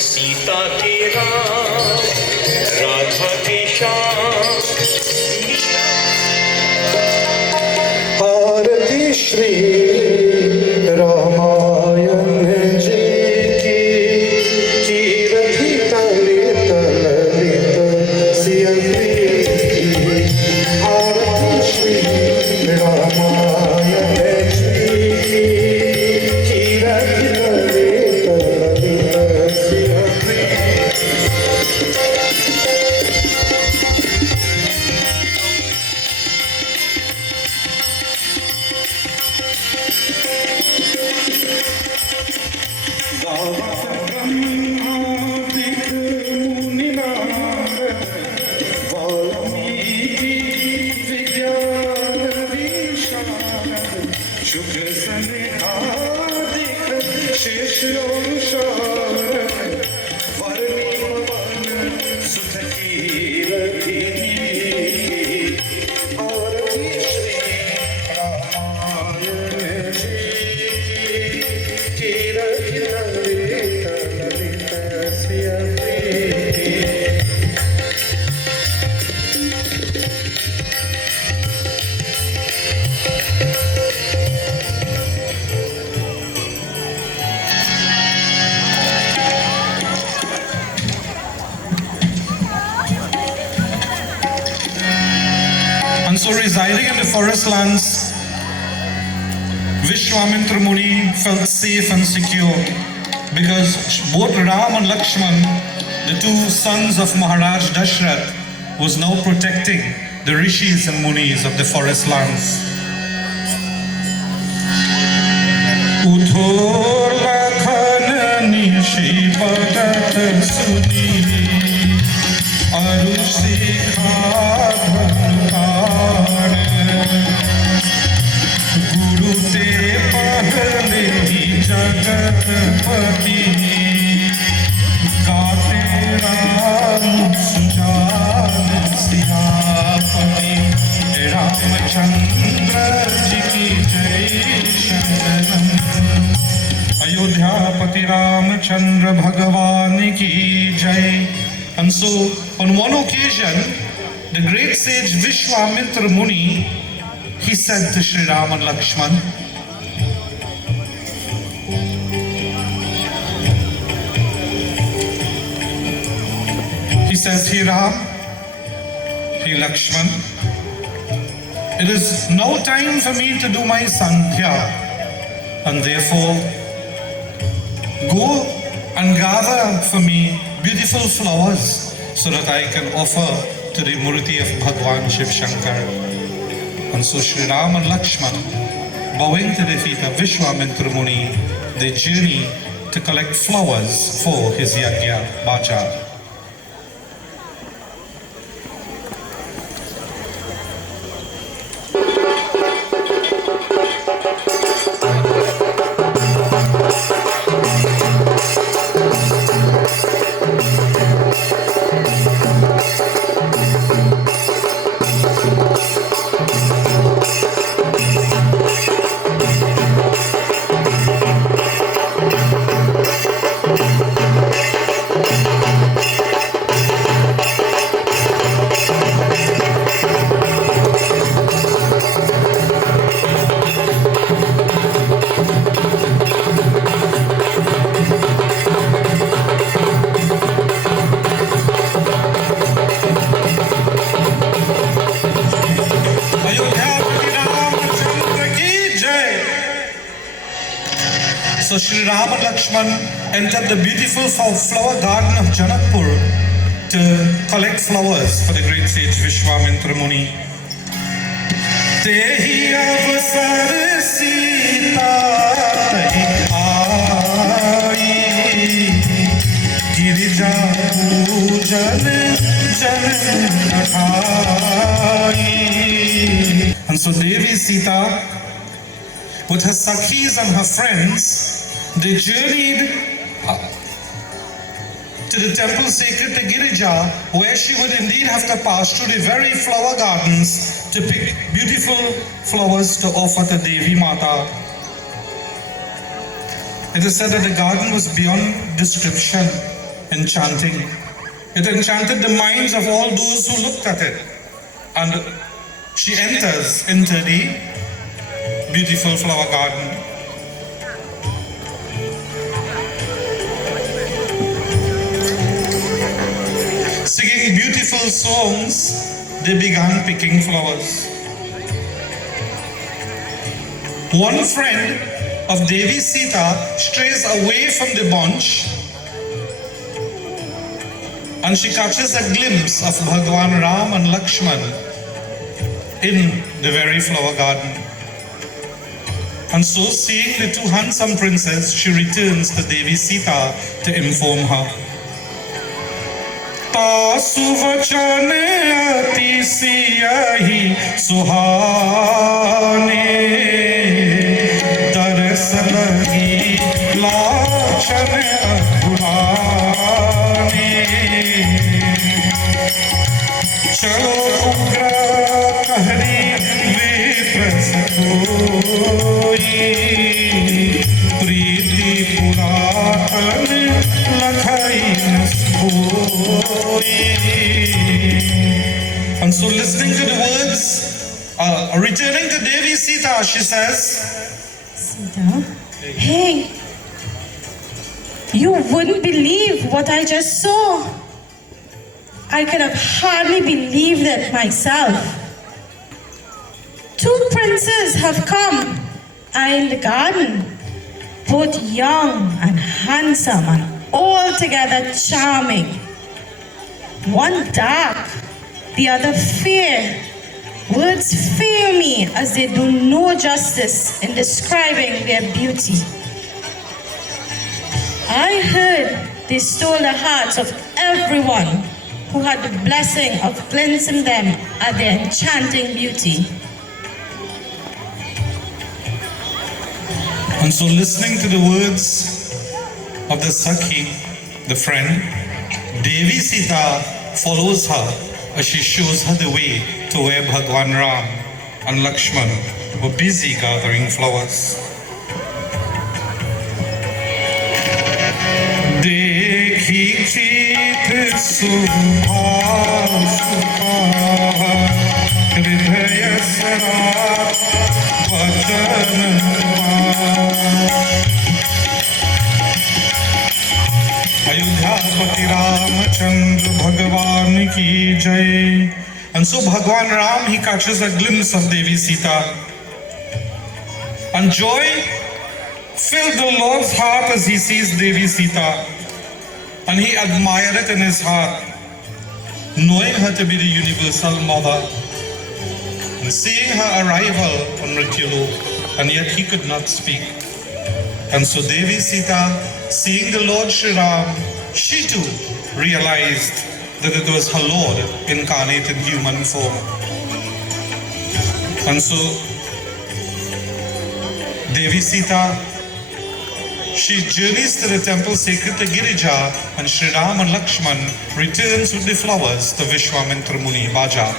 Sita ke Ram, Radha ke Shyam, Arati Shri Ramayan Ji ki Kirati Talita Lalita Siyati. Arati Shri Ramayan Ji ki Kirati Talita Lalita Siyati. And so residing in the forest lands, Vishwamitra Muni felt safe and secure because both Ram and Lakshman, the two sons of Maharaj Dashrath, was now protecting the rishis and munis of the forest lands. Udhor lakhan nishi bhagat suni arushikha dhankan Guru te pahle hi jagat pati gaate Ram sujan siyapati Ramchandra ji ki jai Shankaram Ayodhyapati Ramchandra Bhagavan ki jai. And so, on one occasion, the great sage Vishwamitra Muni, he said to Sri Ram and Lakshman, he says, "Hey Ram, hey Lakshman, it is now time for me to do my sandhya, and therefore go and gather for me beautiful flowers so that I can offer to the Murti of Bhagwan Shiv Shankar." And so Sri Ram and Lakshman, bowing to the feet of Vishwamitra Muni, they journey to collect flowers for his yajna bhaja. So Sri Ram and Lakshman entered the beautiful flower garden of Janakpur to collect flowers for the great sage Vishwamitra Muni. Tehi avasar Sita aayi girija pujan jan athai. And so Devi Sita with her sakhis and her friends, they journeyed to the temple sacred to Girija, where she would indeed have to pass through the very flower gardens to pick beautiful flowers to offer to Devi Mata. It is said that the garden was beyond description, enchanting. It enchanted the minds of all those who looked at it. And she enters into the beautiful flower garden. Singing beautiful songs, they began picking flowers. One friend of Devi Sita strays away from the bunch, and she catches a glimpse of Bhagwan Ram and Lakshman in the very flower garden. And so, seeing the two handsome princes, she returns to Devi Sita to inform her. Tasuvachane ati siyahi suhane darasalagi lakshane adhurane chalo ugra kahri viprasakoi priti puratan lakhai nasboi. And so, listening to the words, returning to Devi Sita, she says, Sita, hey, you wouldn't believe what I just saw. I could have hardly believed it myself. Two princes have come, are in the garden, both young and handsome and altogether charming. One dark, the other fair. Words fail me as they do no justice in describing their beauty. I heard they stole the hearts of everyone who had the blessing of cleansing them at their enchanting beauty. And so, listening to the words of the Sakhi, the friend, Devi Sita follows her as she shows her the way to where Bhagwan Ram and Lakshman were busy gathering flowers. Dekhi chit subha subha hridaya sara vachan. Ayodhyapati Ramachandra Bhagavan ki jai. And so Bhagwan Ram, he catches a glimpse of Devi Sita. And joy filled the Lord's heart as he sees Devi Sita. And he admired it in his heart, knowing her to be the universal mother. And seeing her arrival on Mrityulu, and yet he could not speak. And so Devi Sita, seeing the Lord Shri Ram, she too realized that it was her Lord incarnate in human form. And so Devi Sita, she journeys to the temple sacred to Girija, and Shri Ram and Lakshman returns with the flowers to Vishwamitra Muni Baja.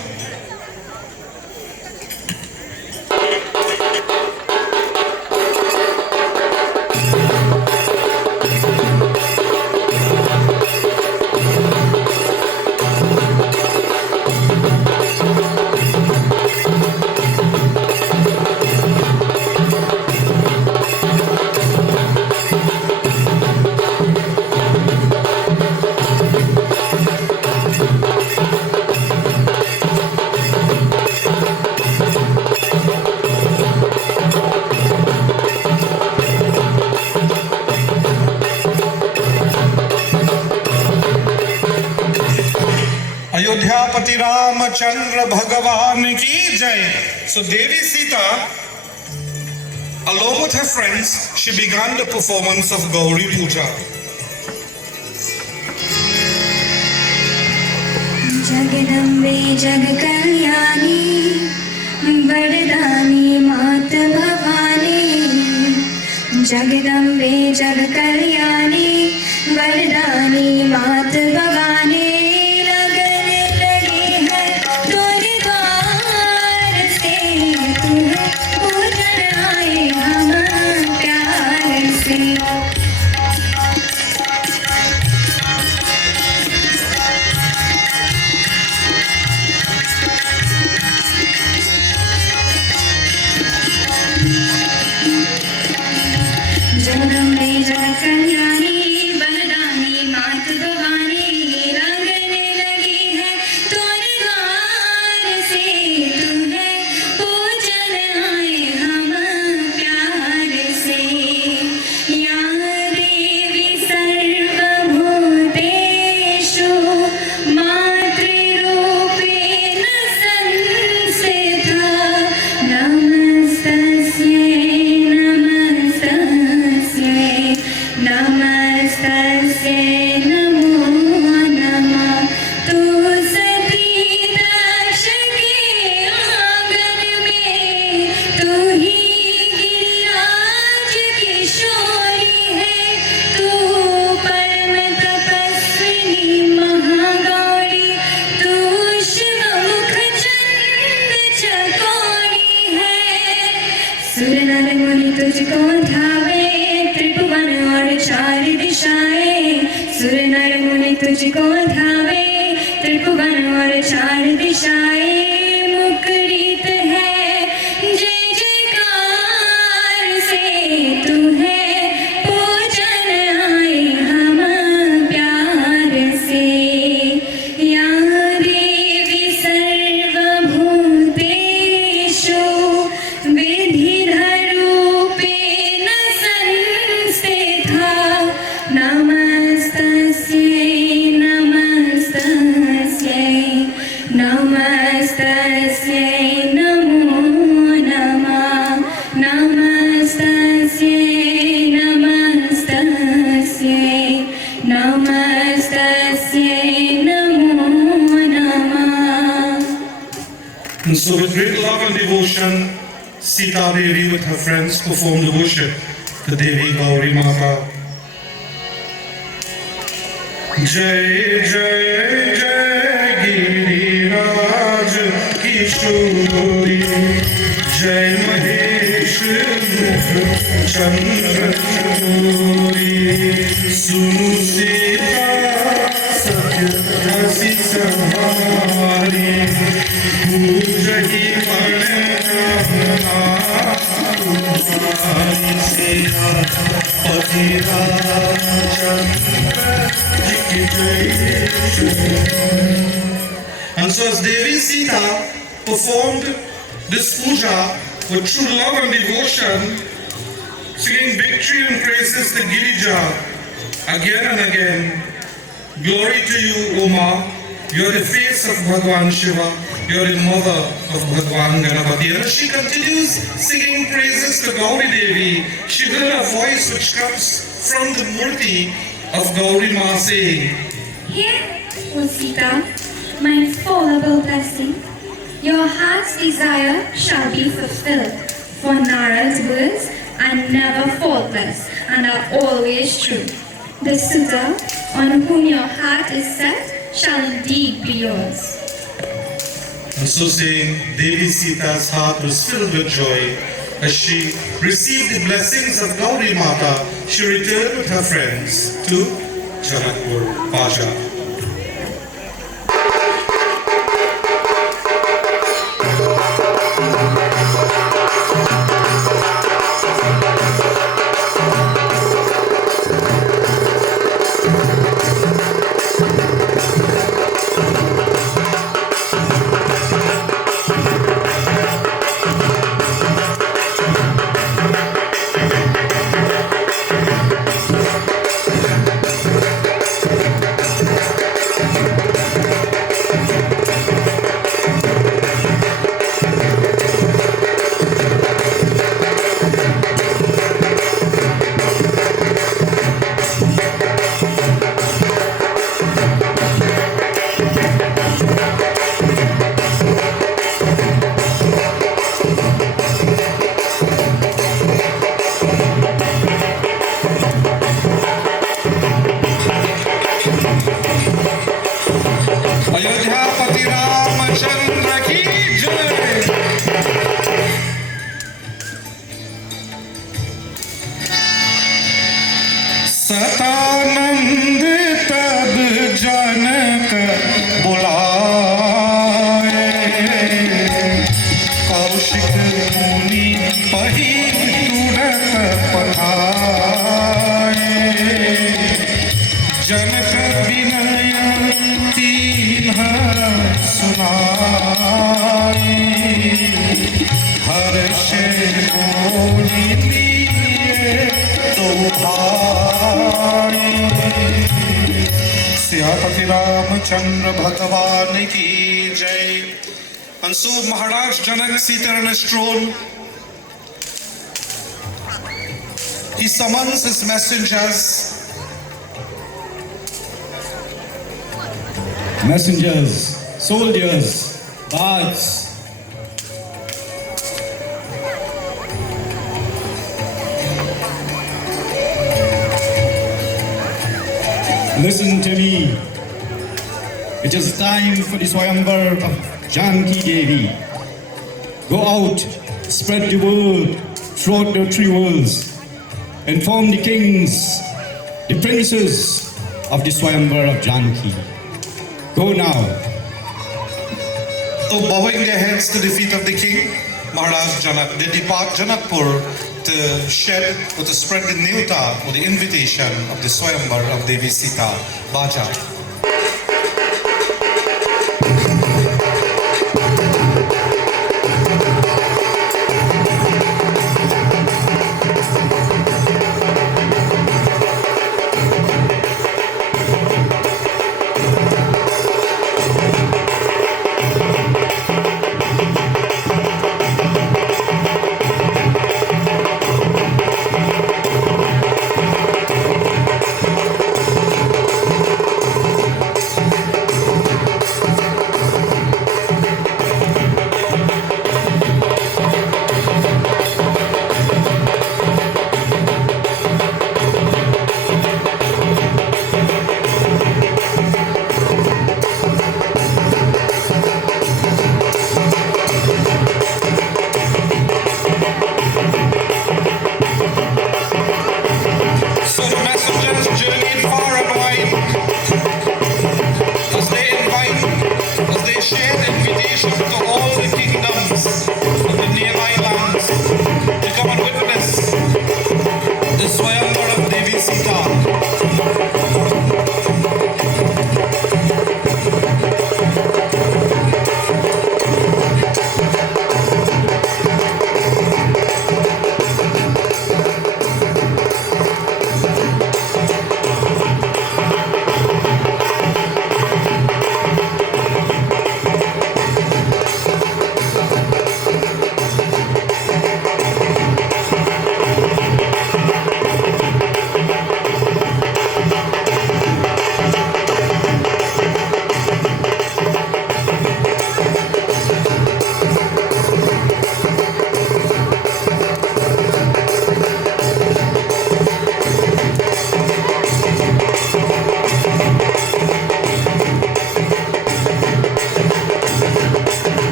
Ayodhyapati Ramachandra Bhagavan ki jai. So Devi Sita, along with her friends, she began the performance of Gauri Puja. Jagadambe Jagakalyani Vardani Mat Bhavani Jagdambe जगकल्याणी वरदानी मात भवानी लगन लगी है तोरे द्वार से तुम्हें पूजन आए हम प्यार से जगदम्बे जगकल्याणी वरदानी मात भवानी लगन लगी है तोरे द्वार से तुम्हें पूजन आए हम प्यार से या देवी सर्वभूतेषु मातृरूपेण संस्थिता नमस्तस्यै नमस्तस्यै नमो नमः तू सती दक्ष के आंगन में तू ही गिरिराज किशोरी है तू परम तपस्विनी महागौरी तू शिव मुख चंद चकोरी है सुर नर मुनि तुझको धावे त्रिभुवन और चार दिशाएं सुर नर मुनि तुझको धावे त्रिभुवन और चार दिशाएं मुकरित है जय जयकार से तू है पूजन आए हम प्यार से या देवी सर्वभूतेषु विधिधरूपेण संस्थिता नमस्तस्यै नमस्तस्यै नमस्तस्यै नमो नमः नमस्तस्यै नमस्तस्यै नमस्तस्यै नमो नमः And so with great love and devotion, Sita Devi with her friends performed the worship to Devi Gauri Mata. Jai Jai Jai Giriraj Kishori Jai Mahesh Mukh Chandra Chori Sunu Sita Satya Rasi Samari Pujahi Tumhari Sita And so as Devi Sita performed this puja with true love and devotion, singing victory and praises to Girija again and again, glory to you, Uma, you are the face of Bhagwan Shiva, you are the mother of Bhagwan Ganapati. And as she continues singing praises to Gauri Devi, she heard a voice which comes from the Murti of Gauri Ma saying, Here, O Sita, my infallible blessing, your heart's desire shall be fulfilled, for Nara's words are never faultless and are always true. The suitor on whom your heart is set shall indeed be yours. And so saying, Devi Sita's heart was filled with joy. As she received the blessings of Gauri Mata, she returned with her friends to Janakpur, Paja. Satanand तब जनक बुलाए, कौशिक मुनि पही तुरत पठाए। जनक विनय तीन्ह सुनाए, हर्ष बोली लिए तो भाई। सियापति रामचंद्र भगवान की जय। And so Maharaj Janak, seated on his throne, he summons his messengers. Messengers, soldiers, bards. Listen to me. It is time for the swayamvar of Janki Devi. Go out, spread the word throughout the three worlds. Inform the kings, the princes of the swayamvar of Janki. Go now. So bowing their heads to the feet of the king, Maharaj Janak, they depart Janakpur to shed or to spread the neuta or the invitation of the swayamvar of Devi Sita, Baja.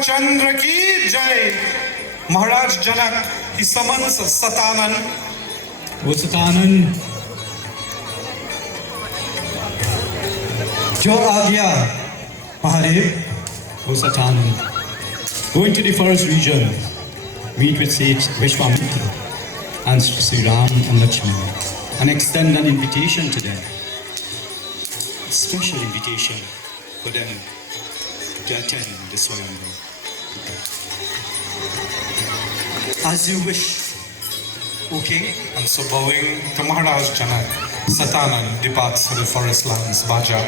Ramchandra ki jai. Maharaj Janak, he summons Satanan. O Satanan, Jo Agya, Mahadev, O Satanan, go into the forest region, meet with Sage Vishwamitra and Sri Ram and Lakshmana, and extend an invitation to them, a special invitation for them to attend the swayamvar. As you wish, O King. And so bowing to Maharaj Janak, Satanan departs for the forest lands, Baja.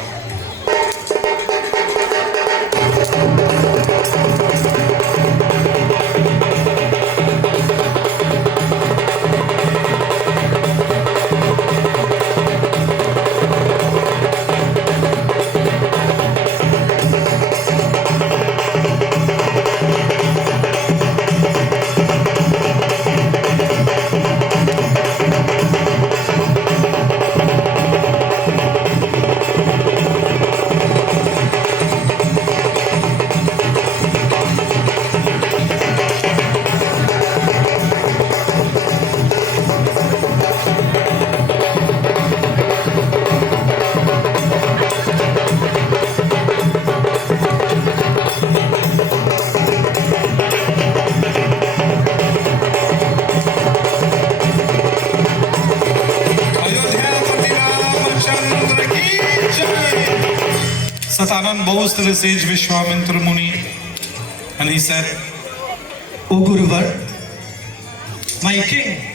Satanand bows to the sage Vishwamitra Muni and he said, O Guruvar, my king,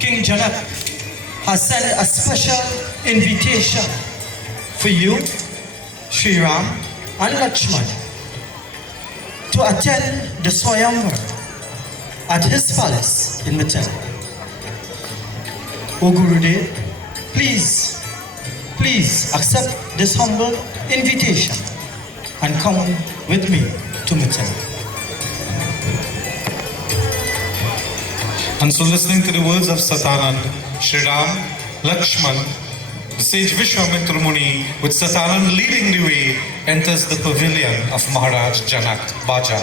King Janak, has sent a special invitation for you, Sri Ram and Lakshman, to attend the swayamvar at his palace in Mithila. O Gurudev, please accept this humble invitation and come with me to Mithila. And so listening to the words of Satanand, Sri Ram, Lakshman, the sage Vishwamitra Muni, with Satanand leading the way, enters the pavilion of Maharaj Janak, Baja.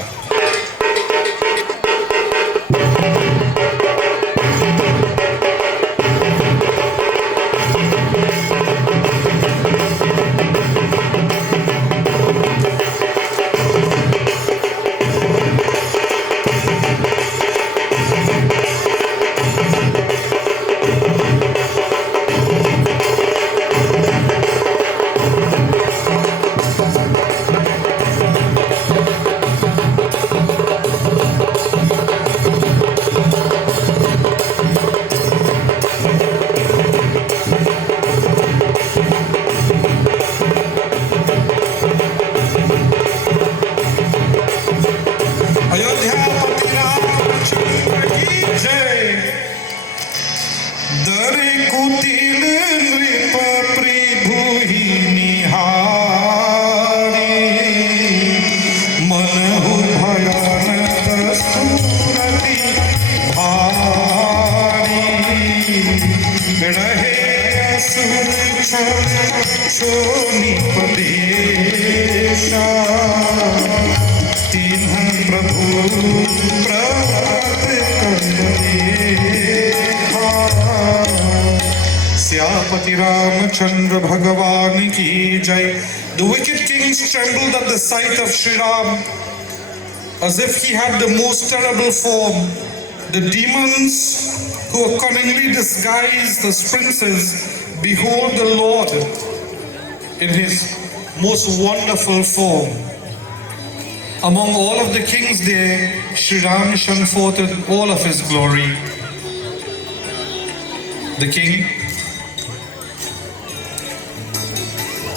The wicked kings trembled at the sight of Sri Ram, as if he had the most terrible form. The demons, who were cunningly disguised as princes, behold the Lord in his most wonderful form. Among all of the kings there, Sri Ram shone forth in all of his glory. The king,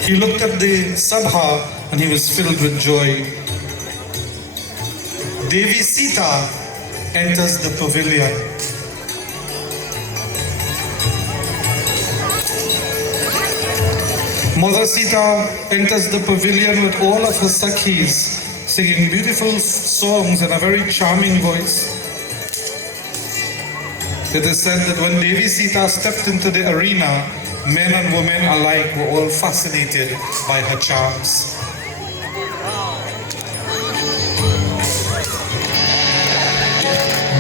he looked at the sabha and he was filled with joy. Devi Sita enters the pavilion. Mother Sita enters the pavilion with all of her sakhis, singing beautiful songs in a very charming voice. It is said that when Devi Sita stepped into the arena, men and women alike were all fascinated by her charms.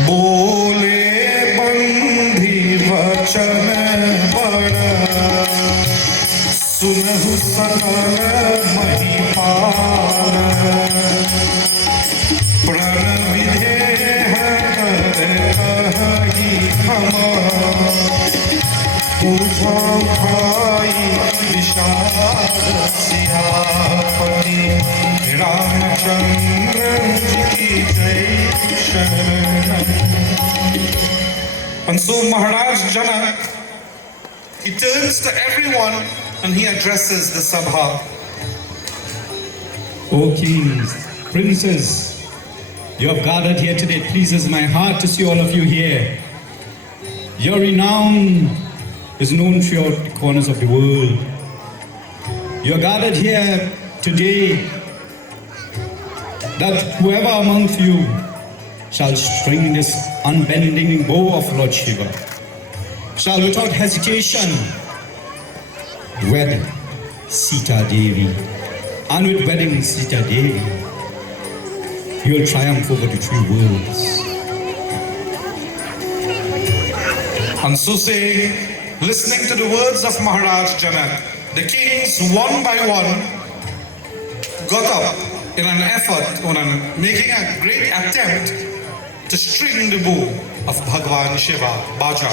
Bole bandhi vachan bada, sunahu sakala mahipala, pranavidhe kahi khama, Ujjhai Vishad Siyapati Ramchandra Ji ki jai Sharan. And so Maharaj Janak, he turns to everyone and he addresses the sabha. O kings, princes, you have gathered here today. It pleases my heart to see all of you here. Your renown is known throughout the corners of the world. You are gathered here today that whoever amongst you shall string this unbending bow of Lord Shiva shall without hesitation wed Sita Devi, and with wedding Sita Devi you will triumph over the three worlds. And so saying, listening to the words of Maharaj Janak, the kings one by one got up in an effort, making a great attempt to string the bow of Bhagwan Shiva, Baja.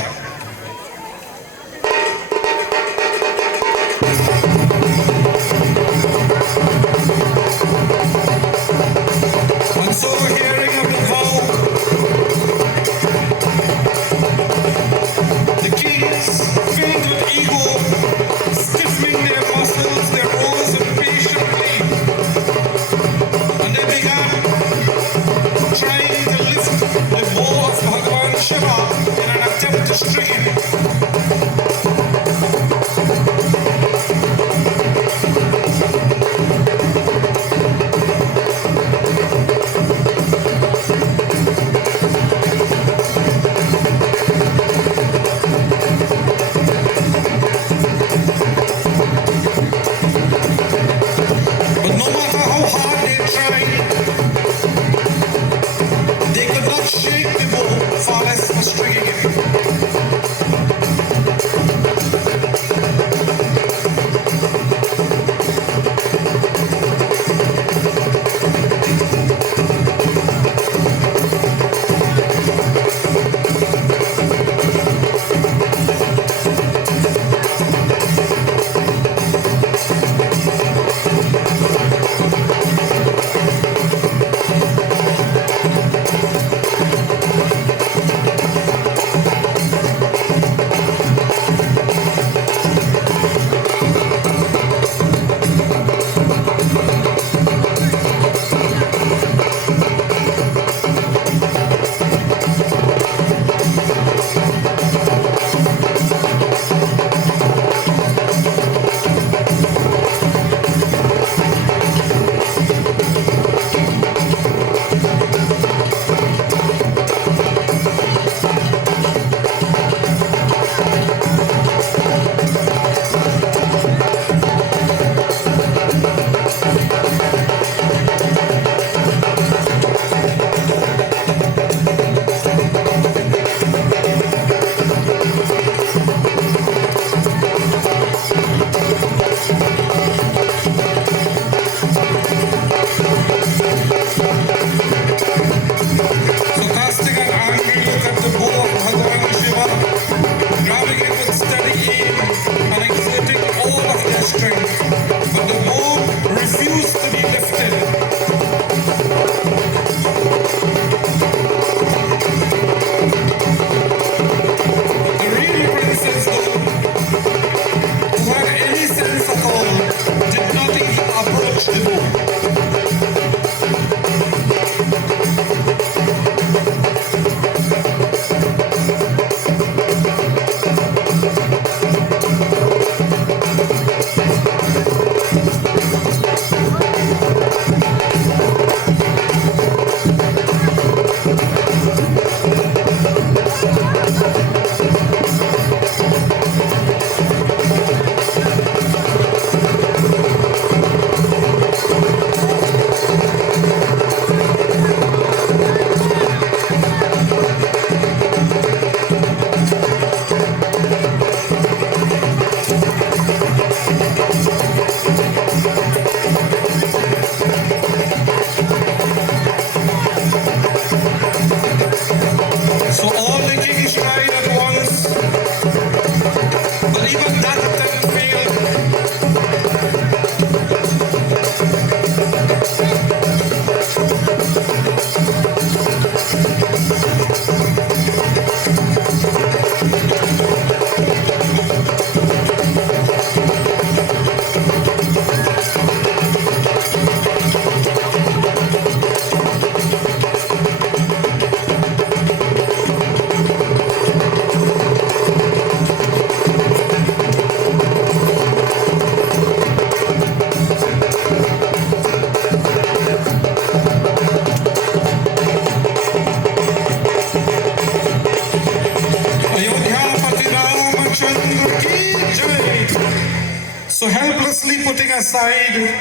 So helplessly putting aside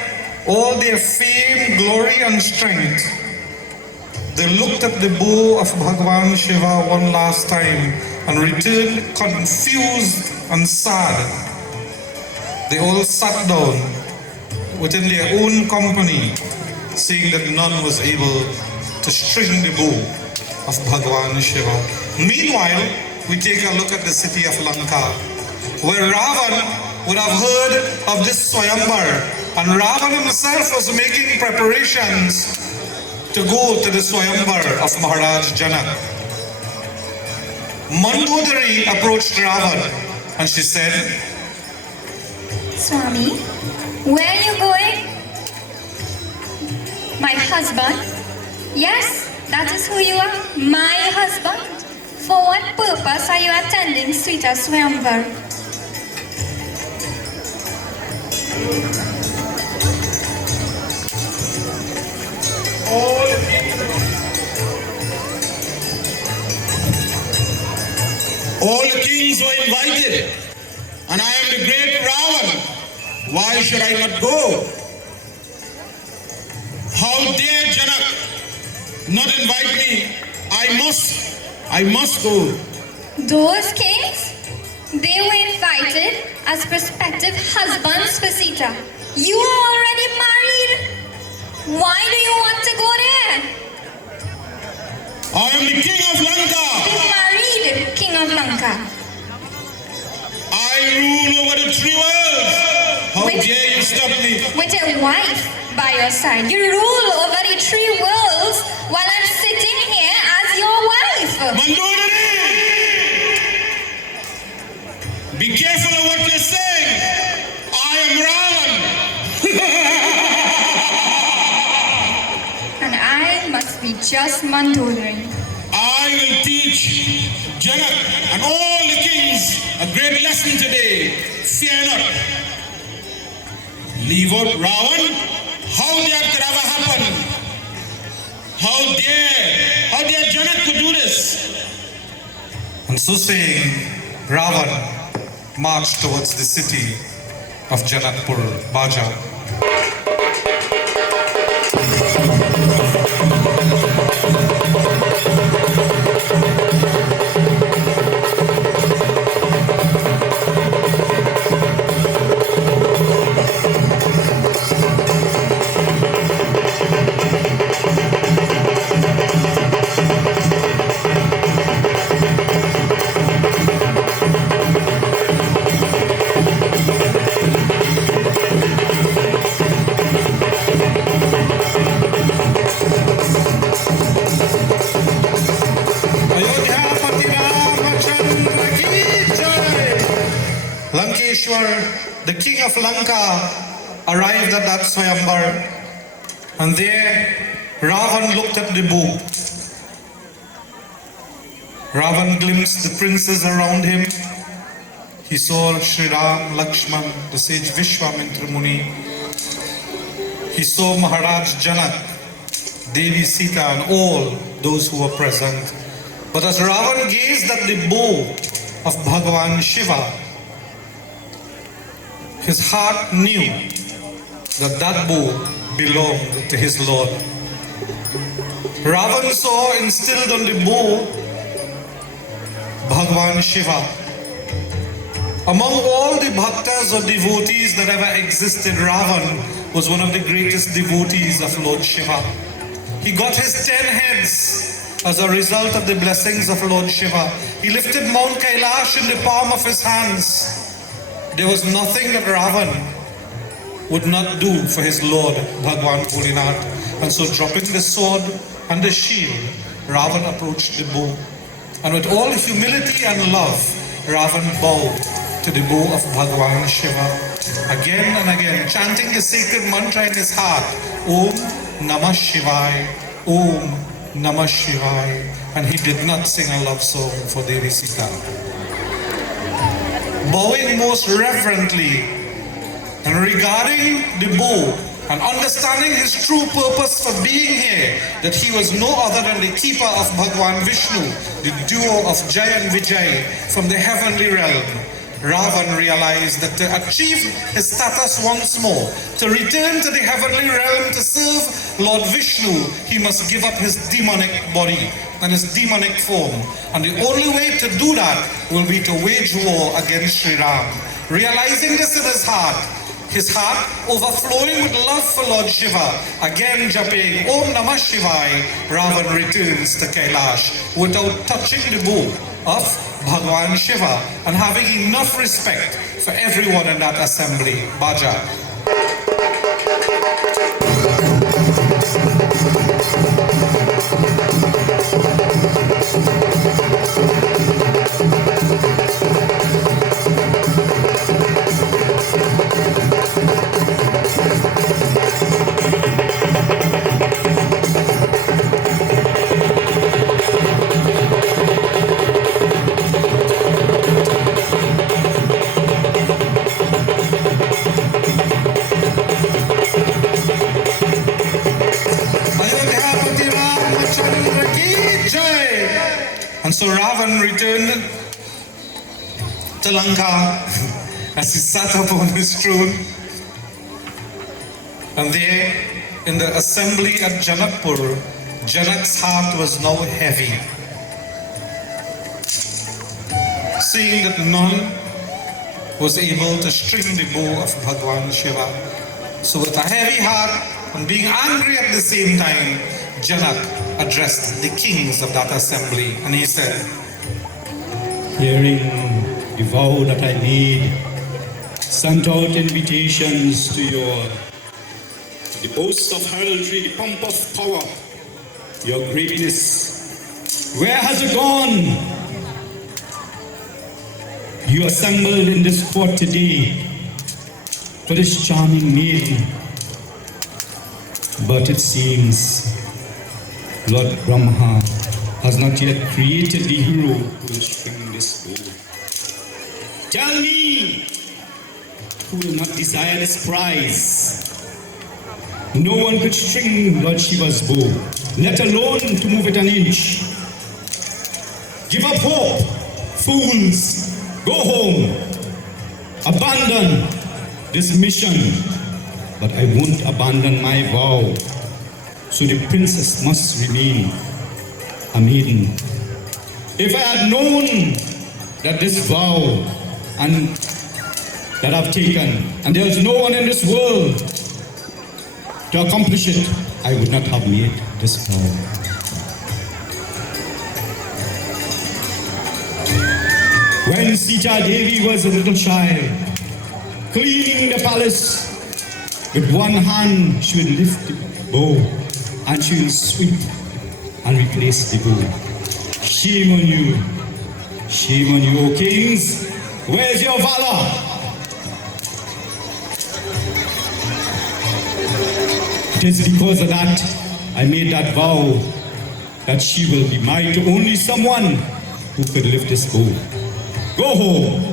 all their fame, glory and strength, they looked at the bow of Bhagavan Shiva one last time and returned confused and sad. They all sat down within their own company, saying that none was able to string the bow of Bhagavan Shiva. Meanwhile, we take a look at the city of Lanka, where Ravan would have heard of this swayamvar, and Ravan himself was making preparations to go to the swayamvar of Maharaj Janak. Mandodari approached Ravan and she said, Swami, where are you going? My husband? Yes, that is who you are, my husband. For what purpose are you attending Sita swayamvar? All the kings were invited, and I am the great Ravan. Why should I not go? How dare Janak not invite me? I must go. Those kings? They were invited as prospective husbands for Sita. You are already married. Why do you want to go there? I am the king of Lanka. The married king of Lanka. I rule over the 3 worlds. How dare you stop me? With a wife by your side. You rule over the 3 worlds while I'm sitting here as your wife. Mandodari! Be careful of what you're saying. I am Ravan. And I must be just Mandodari. I will teach Janak and all the kings a great lesson today. Fear not. Leave out Ravan. How that could ever happen? How dare Janak to do this? and so saying, Ravan marched towards the city of Janakpur, Baja. The king of Lanka arrived at that swayamvar, and there Ravan looked at the bow. Ravan glimpsed the princes around him. He saw Sri Ram, Lakshman, the sage Vishwamitra Muni. He saw Maharaj Janak, Devi Sita, and all those who were present. But as Ravan gazed at the bow of Bhagavan Shiva, his heart knew that that bow belonged to his Lord. Ravan saw instilled on the bow Bhagavan Shiva. Among all the bhaktas or devotees that ever existed, Ravan was one of the greatest devotees of Lord Shiva. He got his 10 heads as a result of the blessings of Lord Shiva. He lifted Mount Kailash in the palm of his hands. There was nothing that Ravan would not do for his Lord, Bhagavan Bholinath. And so dropping the sword and the shield, Ravan approached the bow. And with all humility and love, Ravan bowed to the bow of Bhagavan Shiva. Again and again, chanting the sacred mantra in his heart, Om Namah Shivaya, Om Namah Shivaya. And he did not sing a love song for Devi Sita. Bowing most reverently and regarding the bow and understanding his true purpose for being here, that he was no other than the keeper of Bhagavan Vishnu, the duo of Jai and Vijay from the heavenly realm. Ravan realized that to achieve his status once more, to return to the heavenly realm to serve Lord Vishnu, he must give up his demonic body and his demonic form. And the only way to do that will be to wage war against Sri Ram. Realizing this in his heart overflowing with love for Lord Shiva, again japping Om Namah Shivaya, Ravan returns to Kailash without touching the bow of Bhagwan Shiva and having enough respect for everyone in that assembly. Baja. And so Ravan returned to Lanka as he sat upon his throne. And there in the assembly at Janakpur, Janak's heart was now heavy, seeing that none was able to string the bow of Bhagwan Shiva. So with a heavy heart and being angry at the same time, Janak addressed the kings of that assembly, and he said, hearing the vow that I made, sent out invitations to the boast of heraldry, the pomp of power, your greatness. Where has it gone? You assembled in this court today for this charming maiden, but it seems Lord Brahma has not yet created the hero who will string this bow. Tell me, who will not desire this prize? No one could string Lord Shiva's bow, let alone to move it an inch. Give up hope, fools. Go home. Abandon this mission. But I won't abandon my vow. So the princess must remain a maiden. If I had known that this vow and that I've taken, and there's no one in this world to accomplish it, I would not have made this vow. When Sita Devi was a little child, cleaning the palace, with one hand she would lift the bow and she will sweep and replace the bow. Shame on you, O kings. Where's your valor? It is because of that I made that vow that she will be married to only someone who could lift this bow. Go home.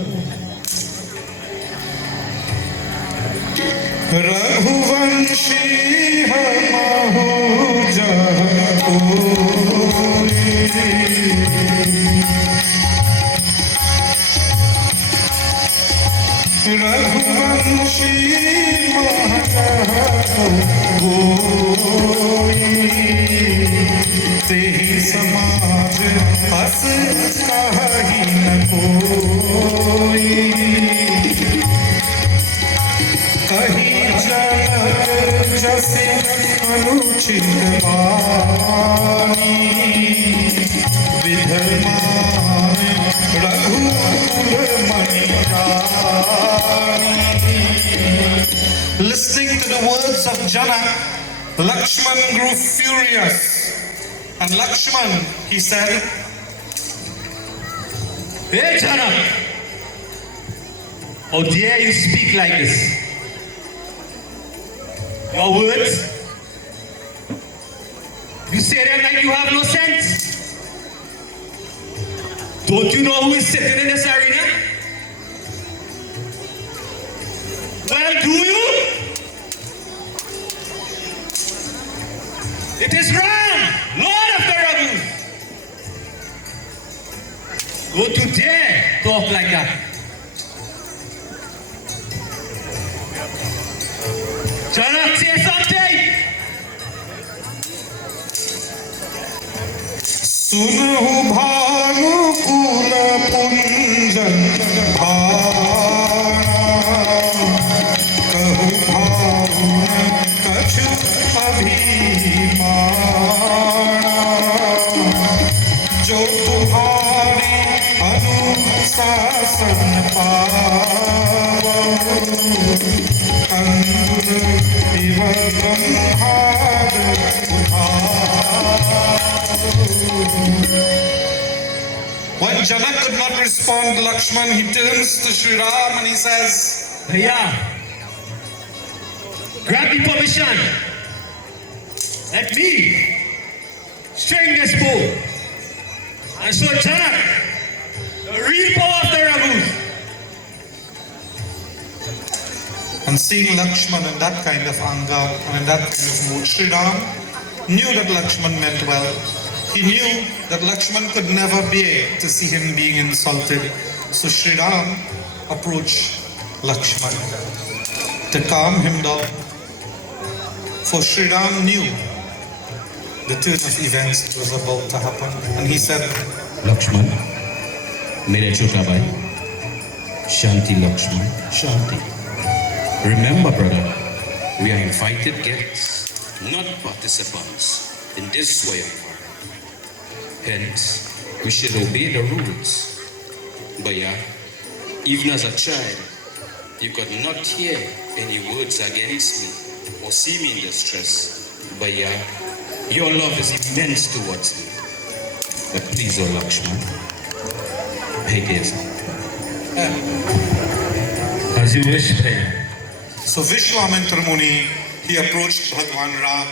Raghuvanshi हमाहु जहाँ कोई रघुवंशी महजहाँ कोई तेहि समाज हस कहि न कोई कहीं जनक जैसे अनुचित वाणी विधर्मान रघुकुल मणि रानी. Listening to the words of Janak, Lakshman grew furious. And Lakshman, he said, Hey Janak, how dare you speak like this? Your words, you say them like you have no sense. Don't you know who is sitting in this arena? Well, do you? It is Ram, Lord of the Ravens. Don't you dare talk like that. Janak, say something. सुनहु भानुकूल पुंजन कहु भावुन कछु अभिमान जो तुम्हारी अनुशासन पावो कंदुर इव ब्रह्माद When Janak could not respond to Lakshman, he turns to Sri Ram and he says, Bhaiya, grant me permission. Let me string this bow and show Janak the real power of the Raghus. and seeing Lakshman in that kind of anger and in that kind of mood, Sri Ram knew that Lakshman meant well. He knew that Lakshman could never bear to see him being insulted. So Sri Ram approached Lakshman to calm him down. For Sri Ram knew the turn of events that was about to happen. And he said, Lakshman, mere chota bhai, Shanti Lakshman, Shanti. Remember, brother, we are invited guests, not participants in this swayamvar. Hence, we should obey the rules. Bhaiya, even as a child, you could not hear any words against me or see me in distress. Bhaiya, your love is immense towards me. But please, O Lakshman, beg it. As you wish, Bhaiya. so Vishwamitra Muni, he approached Bhagwan Ram.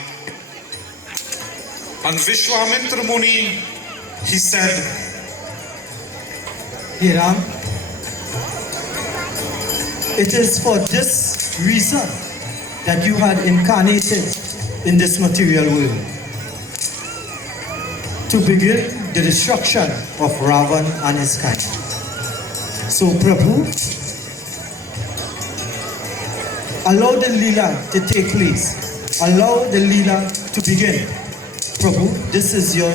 And Vishwamitra Muni, he said, Hey Ram, it is for this reason that you had incarnated in this material world, to begin the destruction of Ravan and his kind. So Prabhu, allow the Leela to take place. Allow the Leela to begin. Prabhu, this is your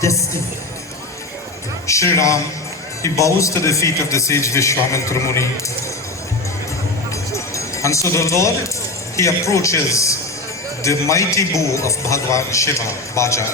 destiny. Sri Ram, he bows to the feet of the sage Vishwamitra Muni. And so the Lord, he approaches the mighty bow of Bhagwan Shiva, Baja.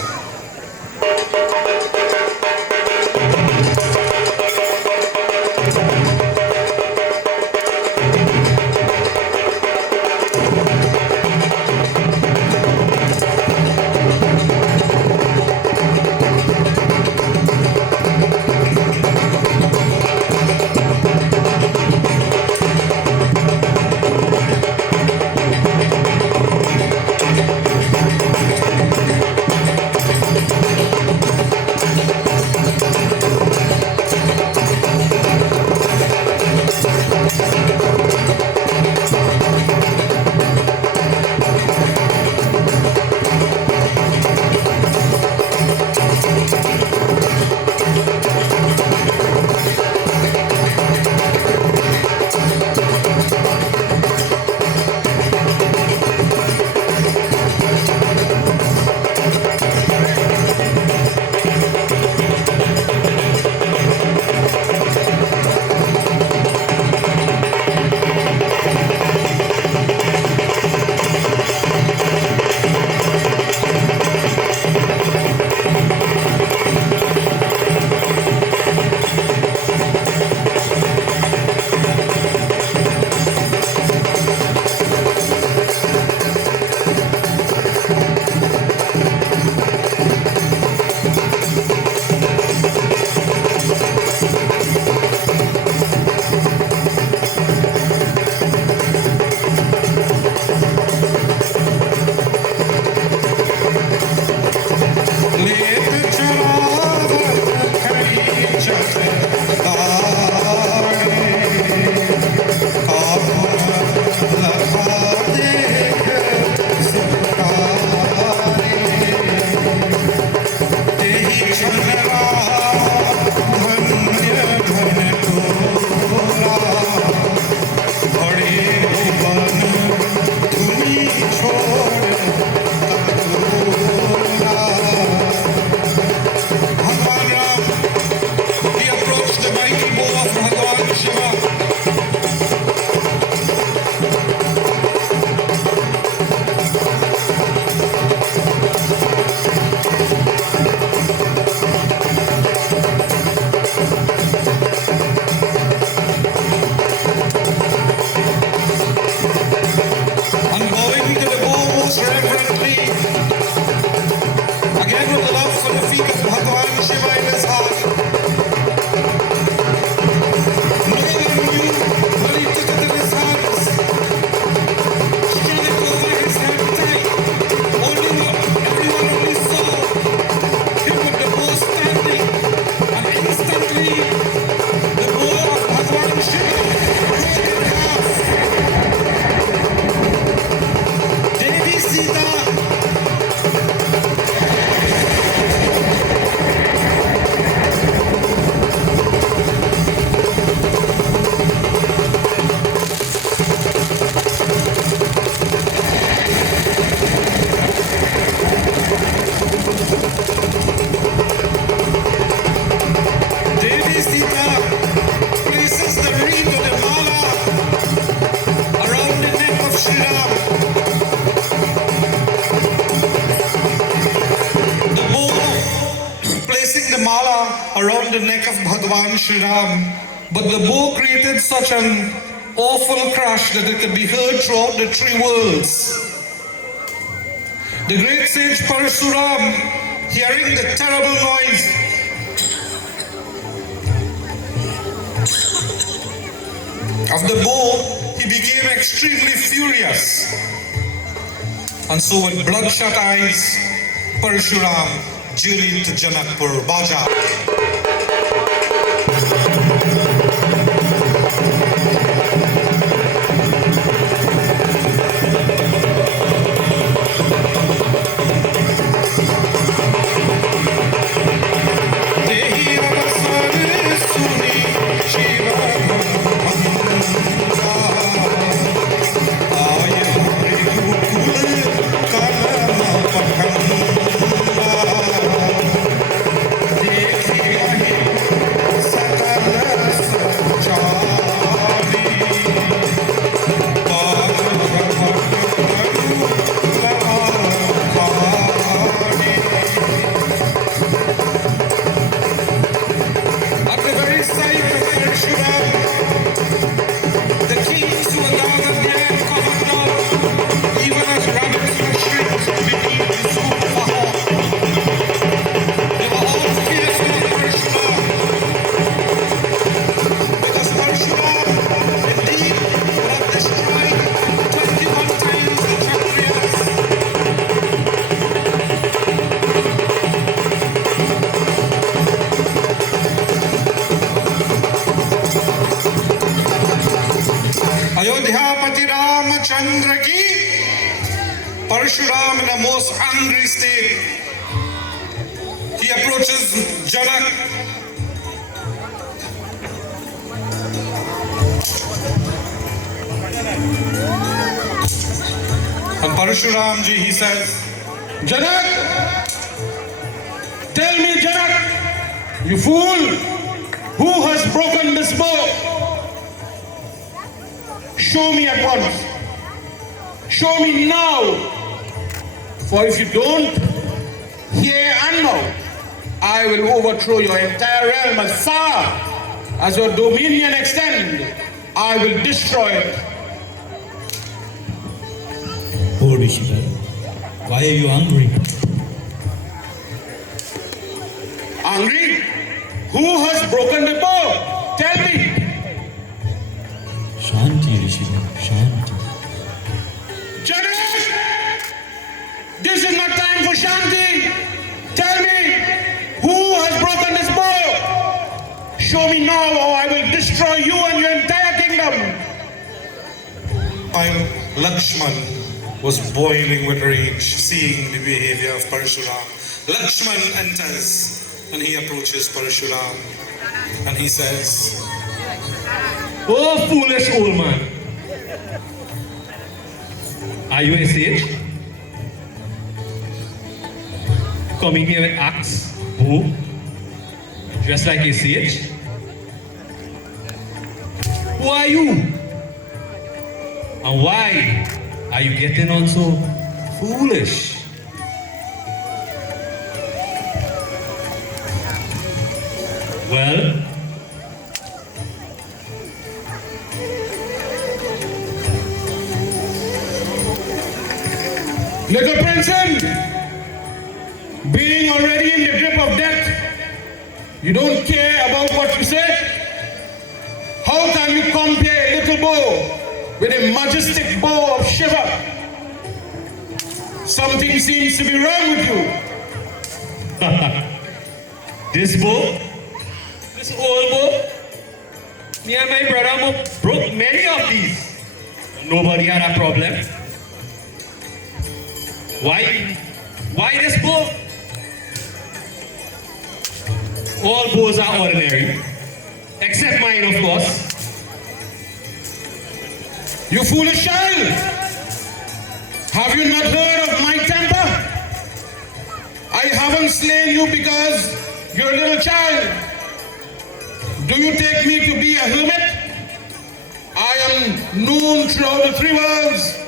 Parashuram. The bow placing the mala around the neck of Bhagavan Shri Ram, but the bow created such an awful crash that it could be heard throughout the three worlds. The great sage Parashuram, hearing the terrible noise, of the bow, he became extremely furious. And so with bloodshot eyes, Parashuram journeyed to Janakpur, Baja. Parashuram in a most angry state. He approaches Janak. And Parashuramji, he says, Janak! Tell me, Janak, you fool, who has broken this bow? Show me at once. Show me now. For if you don't, here and now, I will overthrow your entire realm as far as your dominion extends. I will destroy it. Oh, Shiva, why are you angry? Angry? Who has broken the bow? Tell me. Shanti, Shiva, Shanti. Janak! This is not time for Shanti. Tell me, who has broken this bow? Show me now or I will destroy you and your entire kingdom. While Lakshman was boiling with rage, seeing the behavior of Parashuram, Lakshman enters and he approaches Parashuram and he says, Oh, foolish old man. Are you a sage? Coming here with axe, bow, dressed like a sage? Who are you? And why are you getting on so foolish? Well, little Princeton, being already in the grip of death, you don't care about what you say? How can you compare a little bow with a majestic bow of Shiva? Something seems to be wrong with you. This bow, this old bow, me and my brother broke many of these. Nobody had a problem. Why this bow? All bows are ordinary, except mine, of course. You foolish child! Have you not heard of my temper? I haven't slain you because you're a little child. Do you take me to be a hermit? I am known throughout the three worlds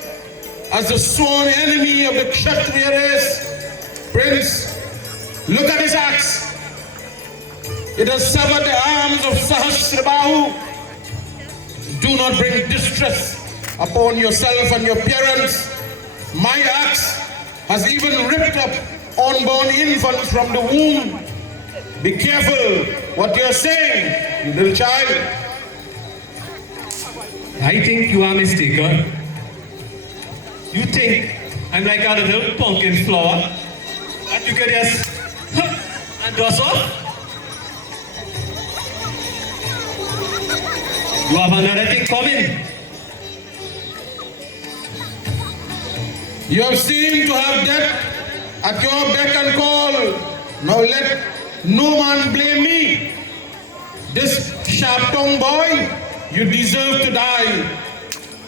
as the sworn enemy of the Kshatriya race. Prince, look at his axe. It has severed the arms of Sahasrabahu. Do not bring distress upon yourself and your parents. My axe has even ripped up unborn infants from the womb. Be careful what you're saying, you little child. I think you are mistaken. You think I'm like a little pumpkin flower that you can just and dust off? You have another thing coming. You have seemed to have death at your beck and call. Now let no man blame me. This sharp-tongued boy, you deserve to die.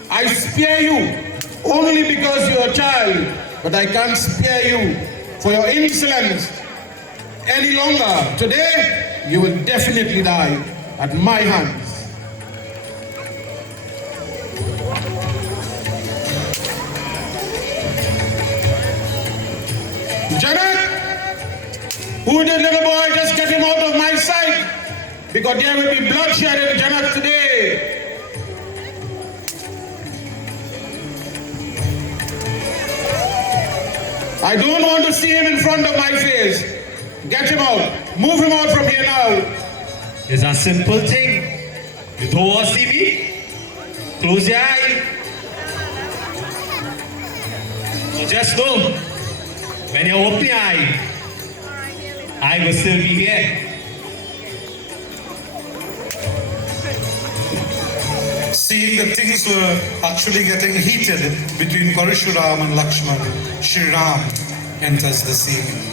I spare you only because you're a child, but I can't spare you for your insolence any longer. Today, you will definitely die at my hands. Janak, who did little boy, just get him out of my sight, because there will be bloodshed in Janak today. I don't want to see him in front of my face. Get him out. Move him out from here now. It's a simple thing. You don't want to see me? Close your eye. So just know, when you open your eye, I will still be here. Seeing that things were actually getting heated between Parashurama and Lakshman, Shri Ram enters the scene.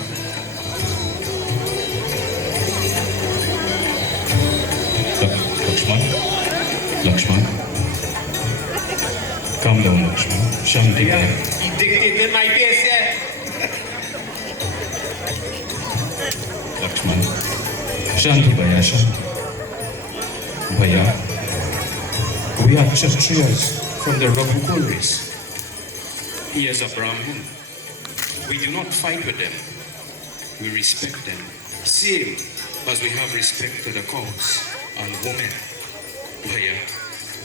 Lakshman. Calm down, Lakshman. Shanti. He dictated my case here. Lakshman. Shanti, Bhaiya, Shanti. Bhaiya, we are Kshatriyas from the Ravan race. He is a Brahmin. We do not fight with them. We respect them. Same as we have respect to the cows and women. Bhaiya,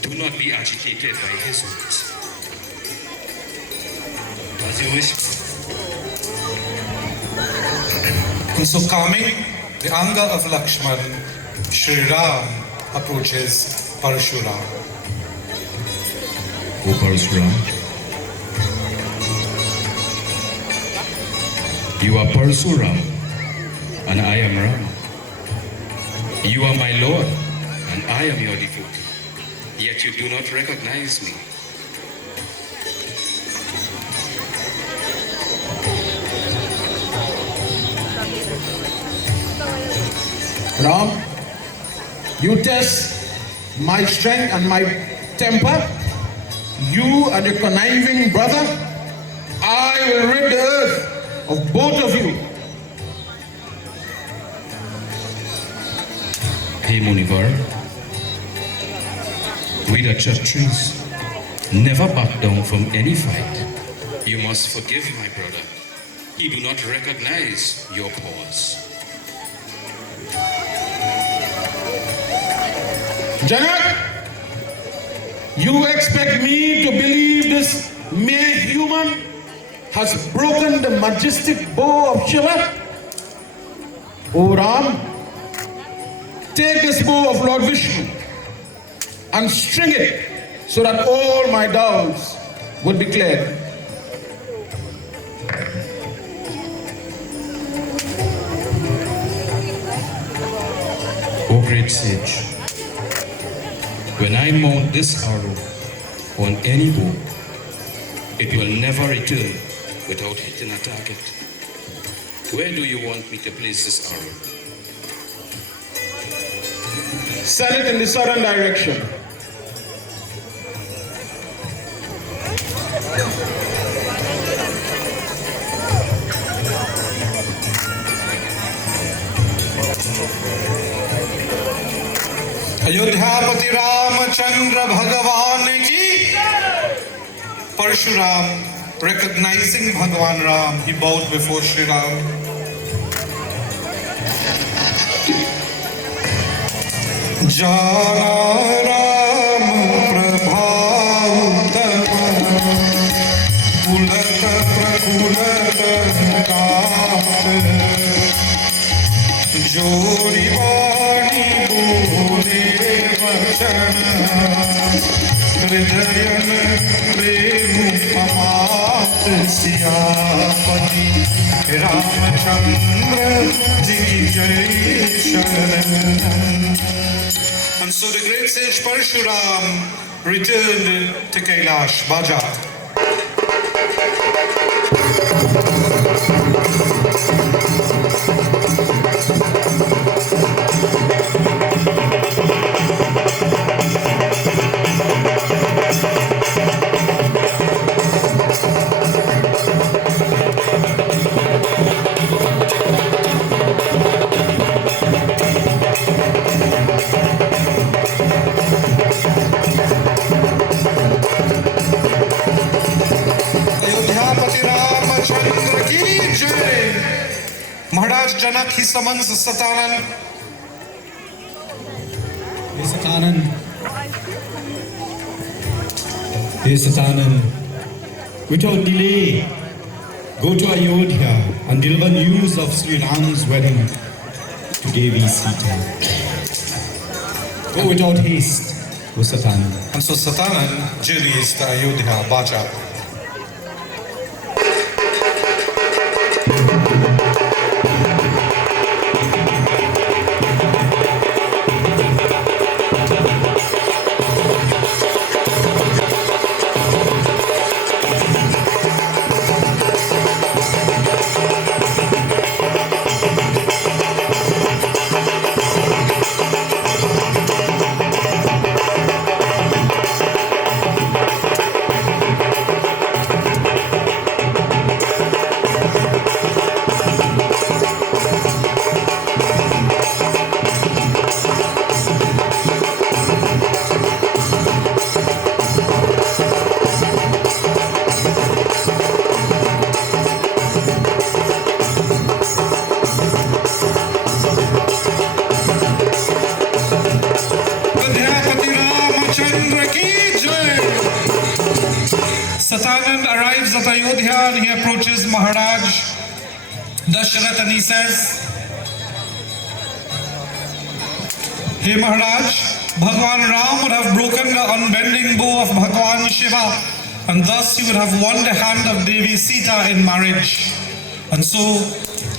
do not be agitated by his words. As you wish. And so calming the anger of Lakshman, Shri Ram approaches Parashurama. O Parashurama, you are Parashurama and I am Rama. You are my Lord and I am your devotee, yet you do not recognize me. Ram, you test my strength and my temper. You are the conniving brother. I will rid the earth of both of you. Hey Munivar, we the Kshatriyas never back down from any fight. You must forgive my brother. He do not recognize your powers. Janak, you expect me to believe this mere human has broken the majestic bow of Shiva? O Ram, take this bow of Lord Vishnu and string it so that all my doubts would be cleared. O great sage, when I mount this arrow on any bow, it will never return without hitting a target. Where do you want me to place this arrow? Send it in the southern direction. अयोध्यापति Ramchandra भगवान की Parashurama, recognizing Bhagwan Ram, he bowed before Sri Ram. Jana Ram Prabhav Kulata Prakulata Kaat Jodi Vani Bole Vachana Hridayan Premu Amat Siyapati Ramchandra Ji Jai Sharanam. And so the great sage Parashuram returned to Kailash, Bhaja. Maharaj Janak, he summons Satanan. Hey Satanan, without delay, go to Ayodhya and deliver news of Sri Ram's wedding to Devi Sita. Go without haste, O Satanan. And so Satanan journeys to Ayodhya, Bhaja. Satanan arrives at Ayodhya and he approaches Maharaj Dashrath and he says, "Hey Maharaj, Bhagwan Ram would have broken the unbending bow of Bhagwan Shiva and thus he would have won the hand of Devi Sita in marriage. And so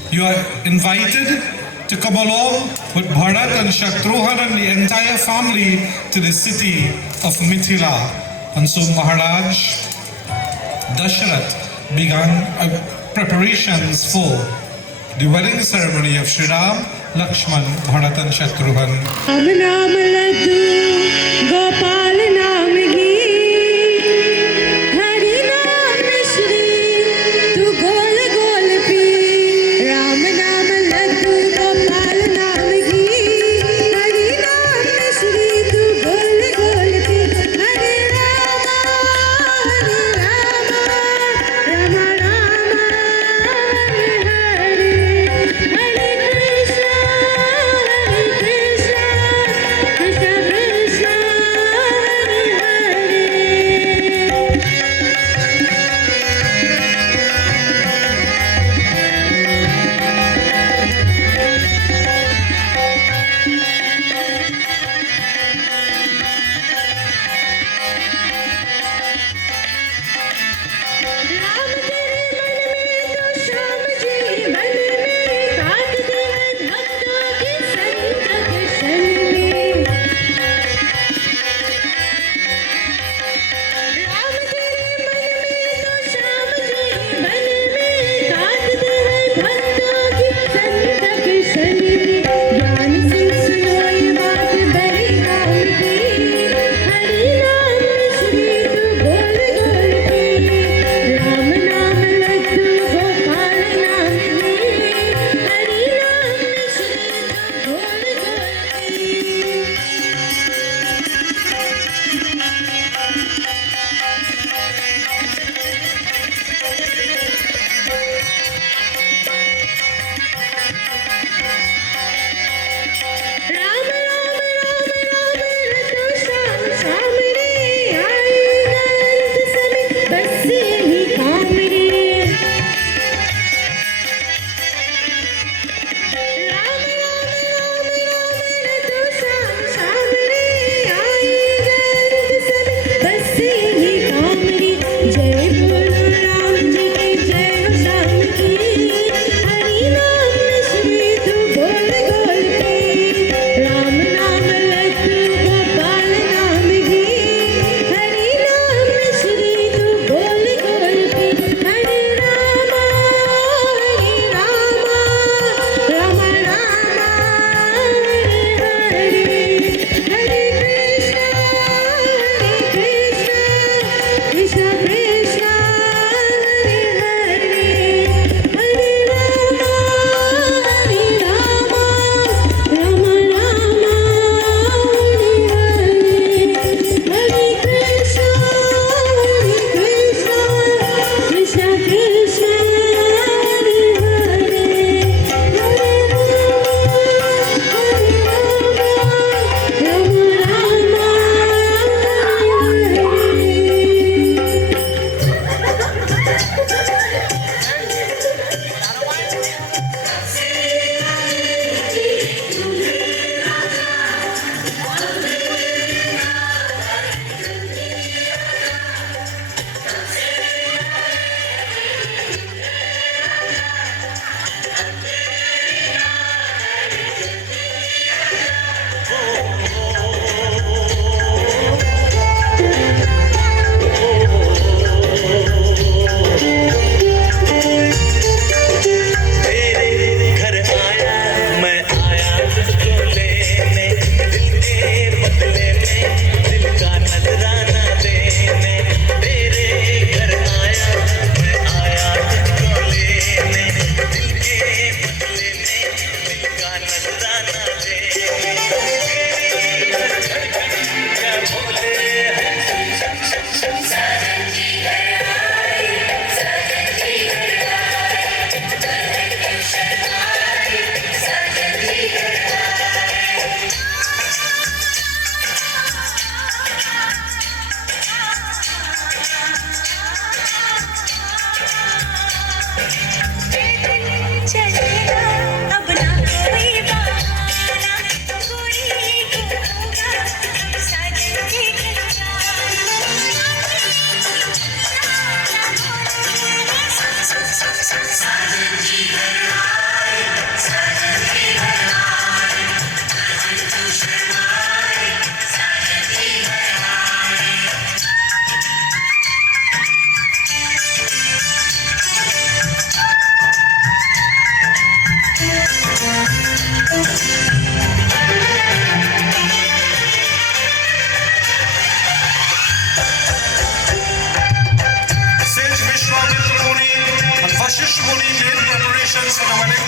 you are invited to come along with Bharat and Shatrughan and the entire family to the city of Mithila." And so Maharaj Dashrath began preparations for the wedding ceremony of Sri Ram, Lakshman, Bharat and Shatrughan.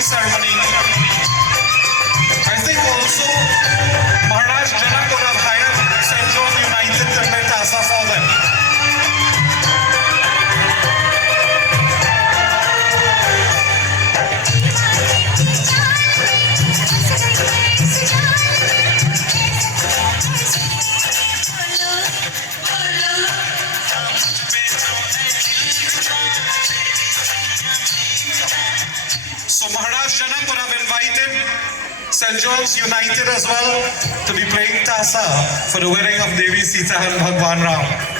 ceremony. I think also Maharaj Janak would have hired St. John United to play Tasa for them. So Maharaj Janak would have invited St. John's United as well to be playing Tasa for the wedding of Devi Sita and Bhagwan Ram.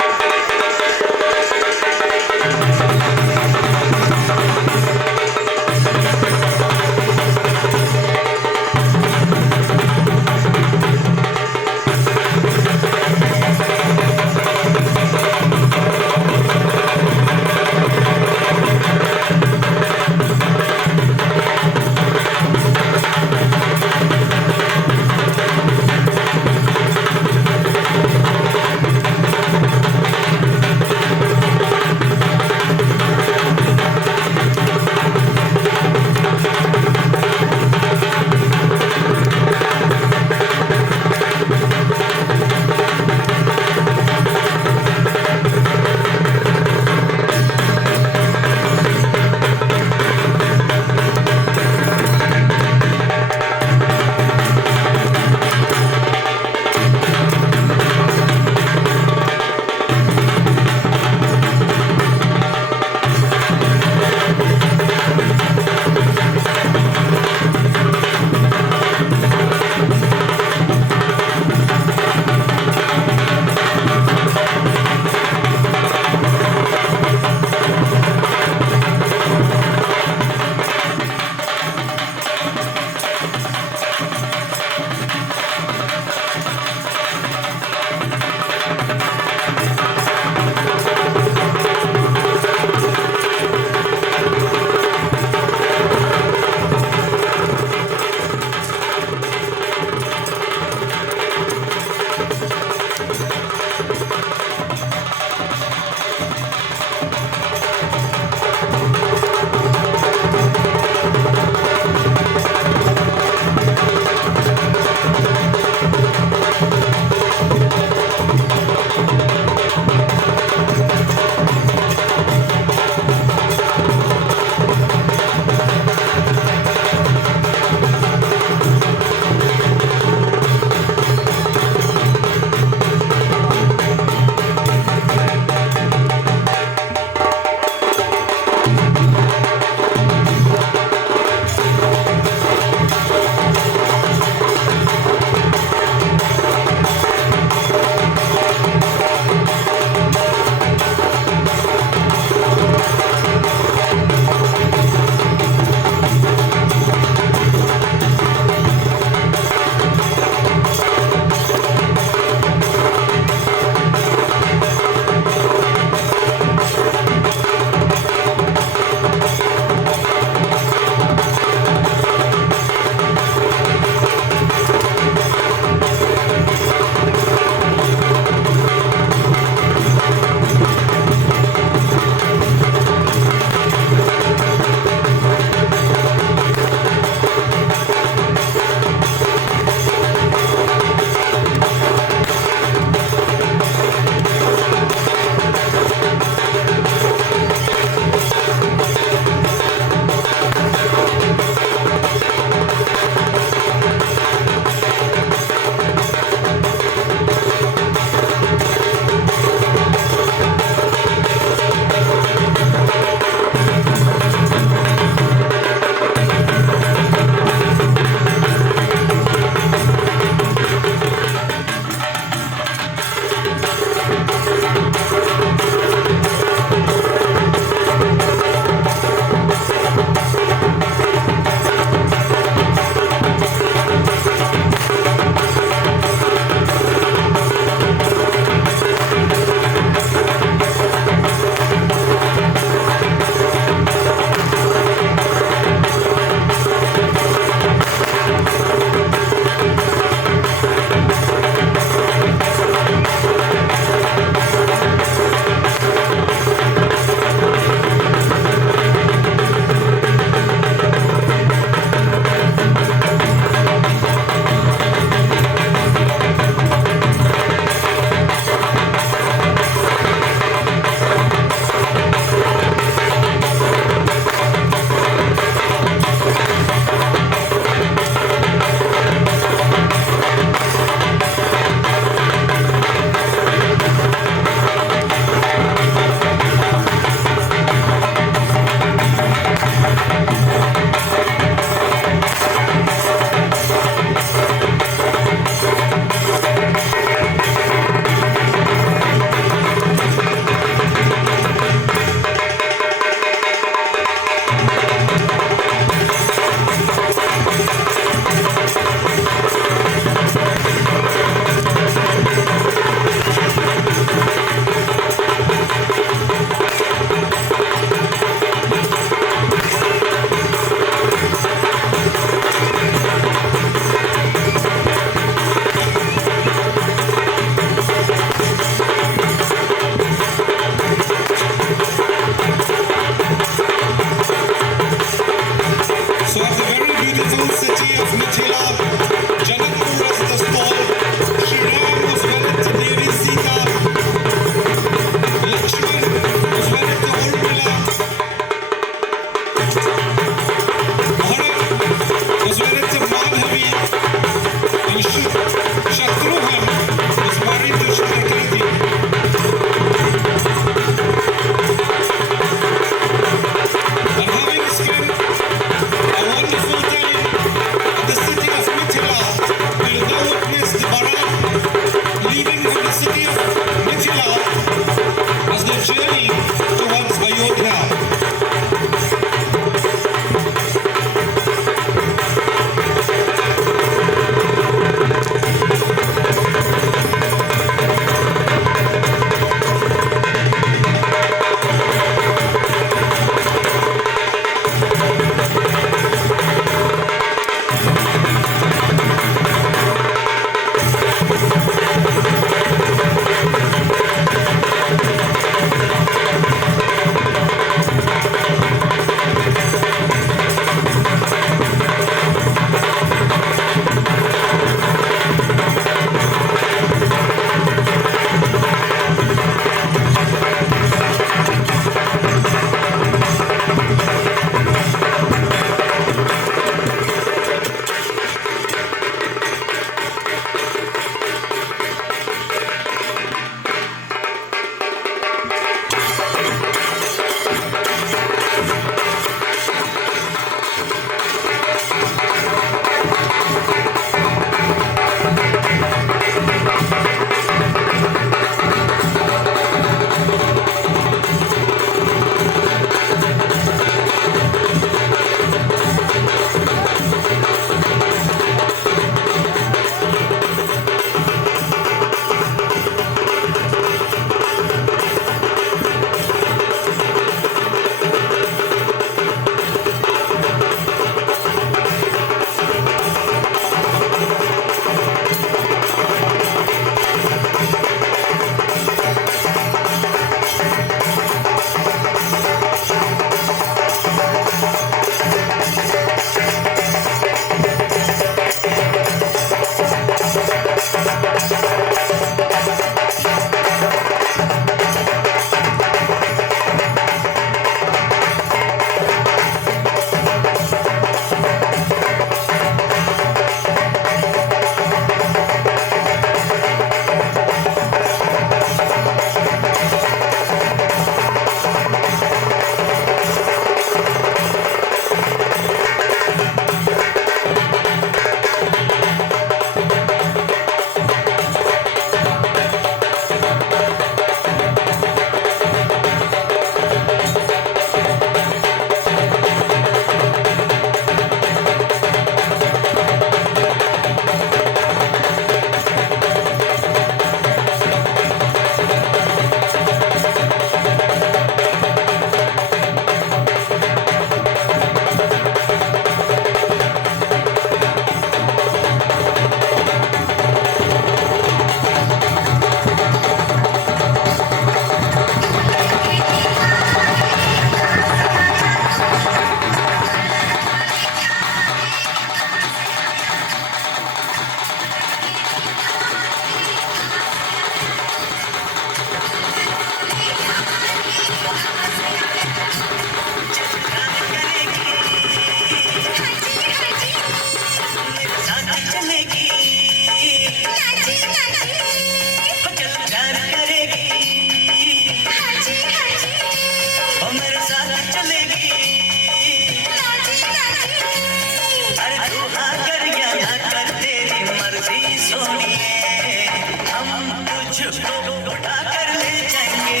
मुझको उठा कर ले जाएंगे,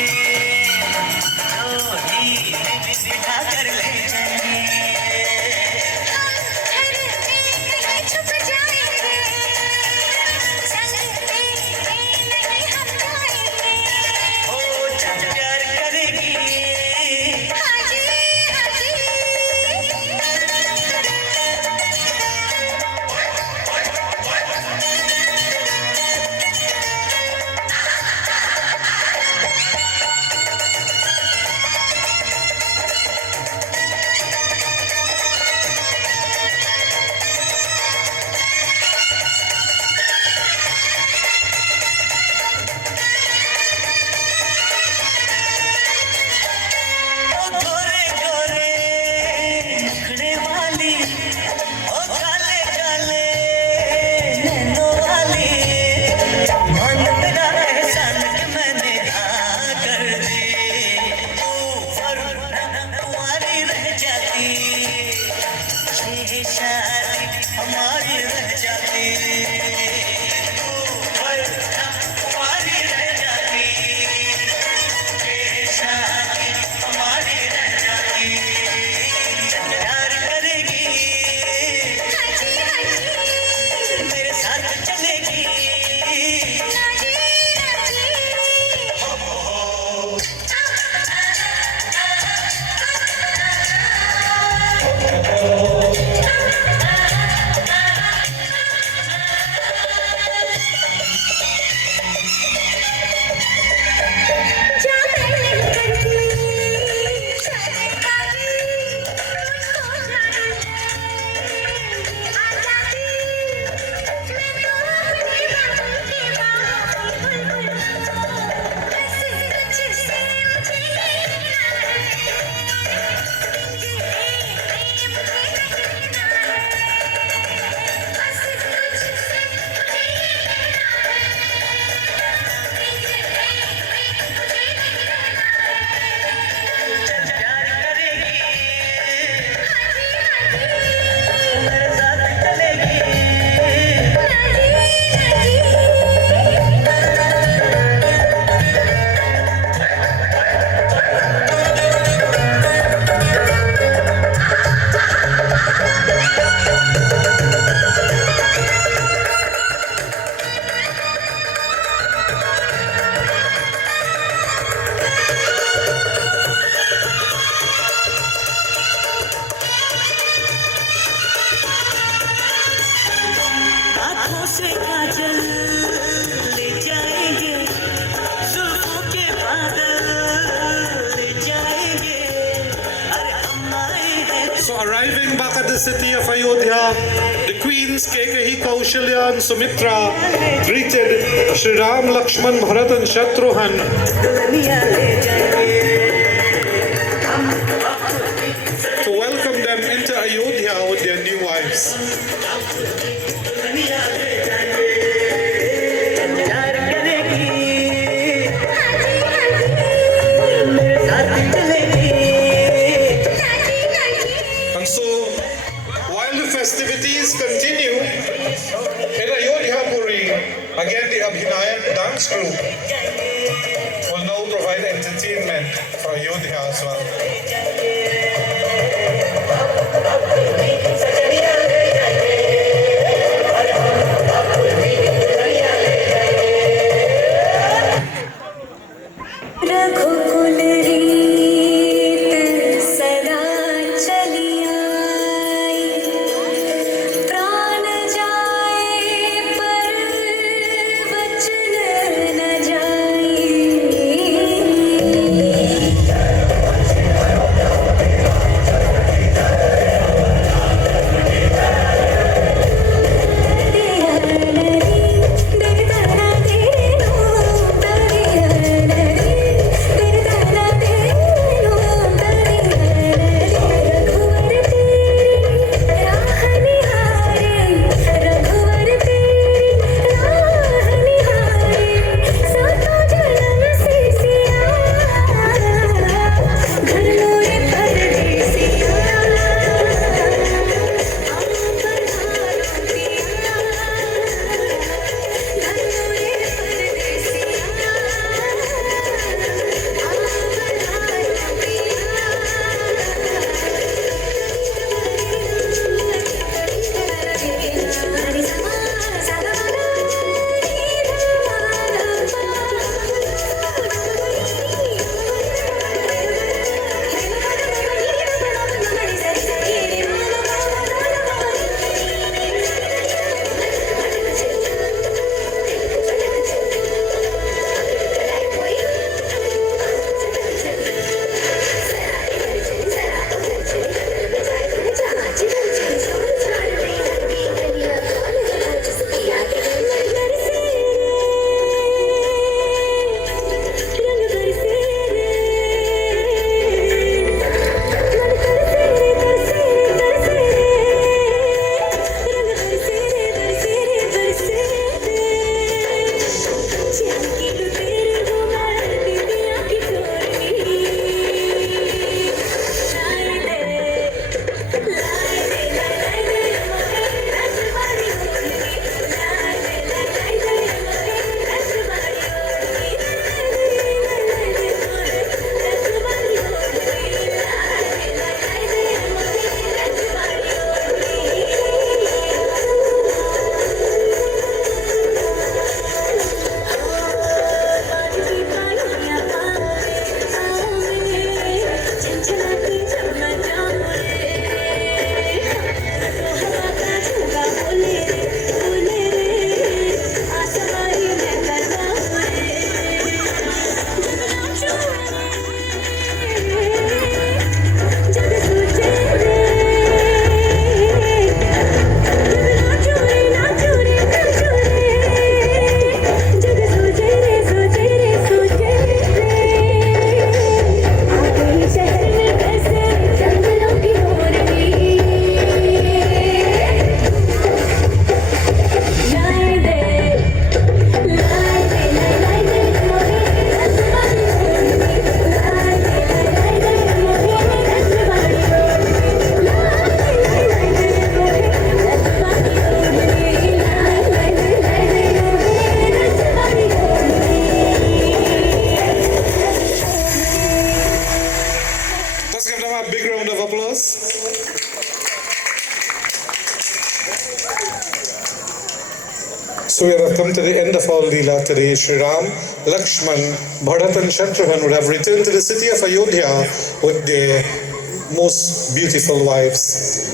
डोली बिठा कर ले जाएंगे। छुप जाएंगे, संग नहीं हम जाएंगे। ओ जब प्यार करेगी, हाजी हाजी गोरे गोरे मुखड़े वाली, ओ काले काले नैनों वाली, मन मेरा एहसान कि मैंने हाँ कर दी। तू वरना तुम्हारी रह जाती, ये शादी हमारी रह जाती। तू वरना तुम्हारी रह जाती, ये शादी हमारी रह जाती। प्यार करेगी, हाजी हाजी मेरे साथ चलेगी। हाजी हाजी जा मैं नहीं करती शादी बाजी, मुझको जाने आ जाती। मैं तो अपनी बातों की बुलबुल हूँ, बस तुझसे मुझे लेना है, मुझे लेना है, बस तुझसे मुझे लेना प्यार करेगी, हाजी हाजी मेरे साथ चलेगी। आँखों से काजल ले जाएंगे, जुल्फों के बादल ले जाएंगे। अरे हम आए हैं So arriving back at the city of Ayodhya, the queens Kekehi, Kaushalya and Sumitra greeted Shri Ram, Lakshman, Bharat and Shatrughan दुनिया ले जाएंगे। to welcome them into Ayodhya with their new wives. दुनिया ले जाएंगे, प्यार करेगी, मेरे साथ चलेगी। And so, while the festivities continue in Ayodhya Puri, again the Abhinaya dance group will now provide entertainment for Ayodhya as well. रघुकुल रीत सदा चली आई, प्राण जाए पर वचन न जाए। So we have come to the end of our Leela today. Sri Ram, Lakshman, Bharat and Shatrughan would have returned to the city of Ayodhya with their most beautiful wives.